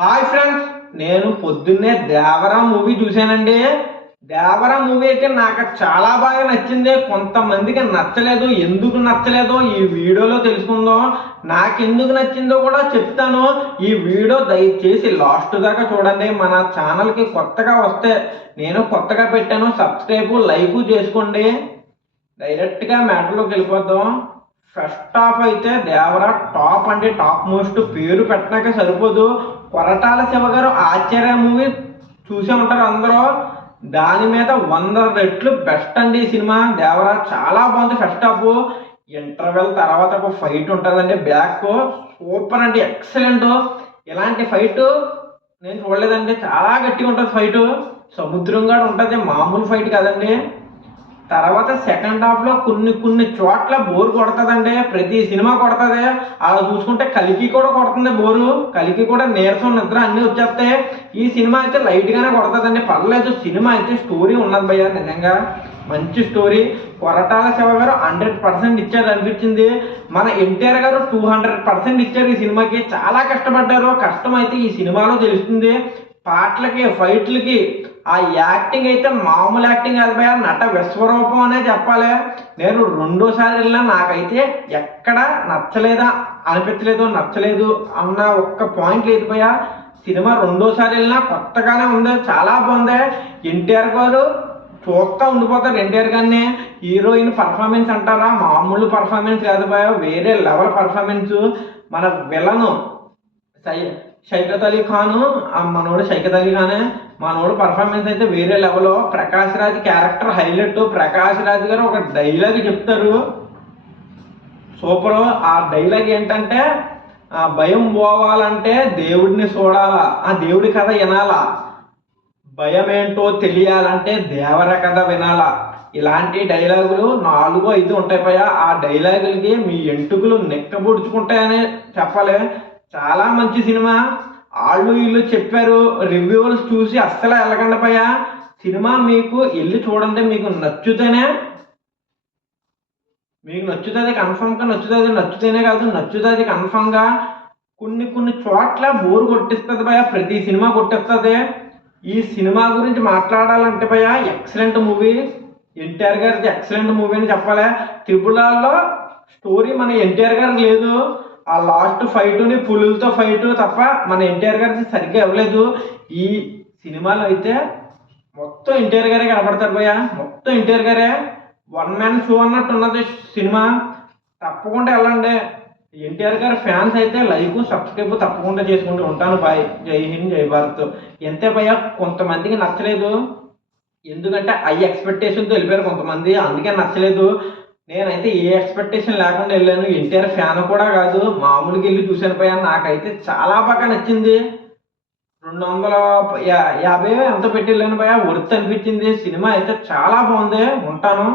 Hi friends, నేను పొద్దున్నే Devara movie చూశానండి. దేవరా మూవీ అయితే నాకు చాలా బాగా నచ్చింది. కొంతమందికి నచ్చలేదు. ఎందుకు నచ్చలేదో ఈ వీడియోలో తెలుసుకుందాం. నాకు ఎందుకు నచ్చిందో కూడా చెప్తాను. ఈ వీడియో దయచేసి లాస్ట్ దాకా చూడండి. మన ఛానల్కి కొత్తగా వస్తే, నేను కొత్తగా పెట్టాను, సబ్స్క్రైబ్ లైక్ చేసుకోండి. డైరెక్ట్గా మ్యాటర్లోకి వెళ్ళిపోద్దాం. ఫస్ట్ హాఫ్ అయితే దేవరా టాప్ అంటే టాప్ మోస్ట్, పేరు పెట్టడాక సరిపోదు. కొరటాల శివ గారు ఆశ్చర్య మూవీ చూసే ఉంటారు అందరూ. దాని మీద 100 రెట్లు బెస్ట్ అండి ఈ సినిమా. దేవరా చాలా బాగుంది. ఫస్ట్ హాఫ్ ఇంటర్వెల్ తర్వాత ఒక ఫైట్ ఉంటుందండి, బ్యాక్ సూపర్ అండి, ఎక్సలెంట్. ఇలాంటి ఫైట్ నేను చూడలేదండి. చాలా గట్టిగా ఉంటుంది ఫైట్. సముద్రం కూడా ఉంటుంది, మామూలు ఫైట్ కదండి. తర్వాత సెకండ్ హాఫ్లో కొన్ని చోట్ల బోర్ కొడుతుందండి. ప్రతి సినిమా కొడుతుంది. అలా చూసుకుంటే కలికి కూడా కొడుతుంది బోరు. కలికి కూడా నీరసం, నిద్ర అన్నీ వచ్చేస్తాయి. ఈ సినిమా అయితే లైట్గానే కొడుతుందండి, పర్లేదు. సినిమా అయితే స్టోరీ ఉన్నది భయ్య, నిజంగా మంచి స్టోరీ. కొరటాల శివ గారు 100% ఇచ్చారు అనిపించింది. మన ఎన్టీఆర్ గారు 200% ఇచ్చారు ఈ సినిమాకి. చాలా కష్టపడ్డారు. కష్టం అయితే ఈ సినిమాలో తెలుస్తుంది. పాటలకి, ఫైట్లకి, ఆ యాక్టింగ్ అయితే మామూలు యాక్టింగ్ కాదు భయ్య, నట విశ్వరూపం అనే చెప్పాలి. నేను రెండోసారి వెళ్ళినా నాకైతే ఎక్కడ నచ్చలేదు అన్న ఒక్క పాయింట్ లేదు భయ్య. సినిమా రెండోసారి వెళ్ళినా కొత్తగానే ఉంది, చాలా బాగుంది. ఎన్టీఆర్ గారు చూస్తా ఉండిపోతారు. ఎన్టీఆర్ గారిని హీరోయిన్ పర్ఫార్మెన్స్ అంటారా, మామూలు పర్ఫార్మెన్స్ కాదు భయ్య, వేరే లెవెల్ పర్ఫార్మెన్స్. మన విలను షైకత్ అలీ ఖాన్, మనోడు షైకత్ అలీ ఖానే. మనోడు పర్ఫార్మెన్స్ అయితే వేరే level. Prakash Raj character highlight. Prakash Raj గారు ఒక డైలాగ్ చెప్తారు, సూపర్. ఆ డైలాగ్ ఏంటంటే, భయం పోవాలంటే దేవుడిని చూడాలా, ఆ దేవుడి కథ వినాలా, భయం ఏంటో తెలియాలంటే దేవర కథ వినాలా. ఇలాంటి డైలాగులు 4-5 ఉంటాయి పయ్యా. ఆ డైలాగులకి మీ ఎంటుకలు నెక్కబుడుచుకుంటాయని చెప్పాలి. చాలా మంచి సినిమా. వాళ్ళు వీళ్ళు చెప్పారు, రివ్యూవర్స్ చూసి అస్సలు వెళ్ళకండి పయ్యా. సినిమా మీకు వెళ్ళి చూడండి. మీకు నచ్చుతుంది, కన్ఫర్మ్గా నచ్చుతుంది. నచ్చుతేనే కాదు, నచ్చుతుంది కన్ఫర్మ్గా. కొన్ని చోట్ల బోరు కొట్టిస్తుంది భయ, ప్రతి సినిమా కొట్టిస్తుంది. ఈ సినిమా గురించి మాట్లాడాలంటే భయ, ఎక్సలెంట్ మూవీ. ఎన్టీఆర్ గారిది ఎక్సలెంట్ మూవీ అని చెప్పాలి. త్రిపులాల్లో స్టోరీ మన ఎన్టీఆర్ గారికి లేదు. ఆ లాస్ట్ ఫైటుని పులులతో ఫైట్ తప్ప మన ఎన్టీఆర్ గారికి సరిగ్గా ఇవ్వలేదు. ఈ సినిమాలో అయితే మొత్తం ఎన్టీఆర్ గారే కనపడతారు భయ్య, మొత్తం ఎన్టీఆర్ గారే. వన్ మ్యాన్ షో అన్నట్టు ఉన్నది సినిమా. తప్పకుండా వెళ్ళండి. ఎన్టీఆర్ గారి ఫ్యాన్స్ అయితే లైక్, సబ్స్క్రైబ్ తప్పకుండా చేసుకుంటూ ఉంటాను. బాయ్. జై హింద్, జై భారత్. ఎంతే భయ్య, కొంతమందికి నచ్చలేదు. ఎందుకంటే ఎక్స్పెక్టేషన్తో వెళ్ళిపోయారు కొంతమంది, అందుకే నచ్చలేదు. నేనైతే ఏ ఎక్స్పెక్టేషన్ లేకుండా వెళ్ళాను. ఎన్టీఆర్ ఫ్యాన్ కూడా కాదు, మామూలుగా వెళ్ళి చూశాను భయ్య. నాకైతే చాలా బాగా నచ్చింది. 250 ఎంత పెట్టి వెళ్ళాను భయ్య, వర్త్ అనిపించింది. సినిమా అయితే చాలా బాగుంది. ఉంటాను.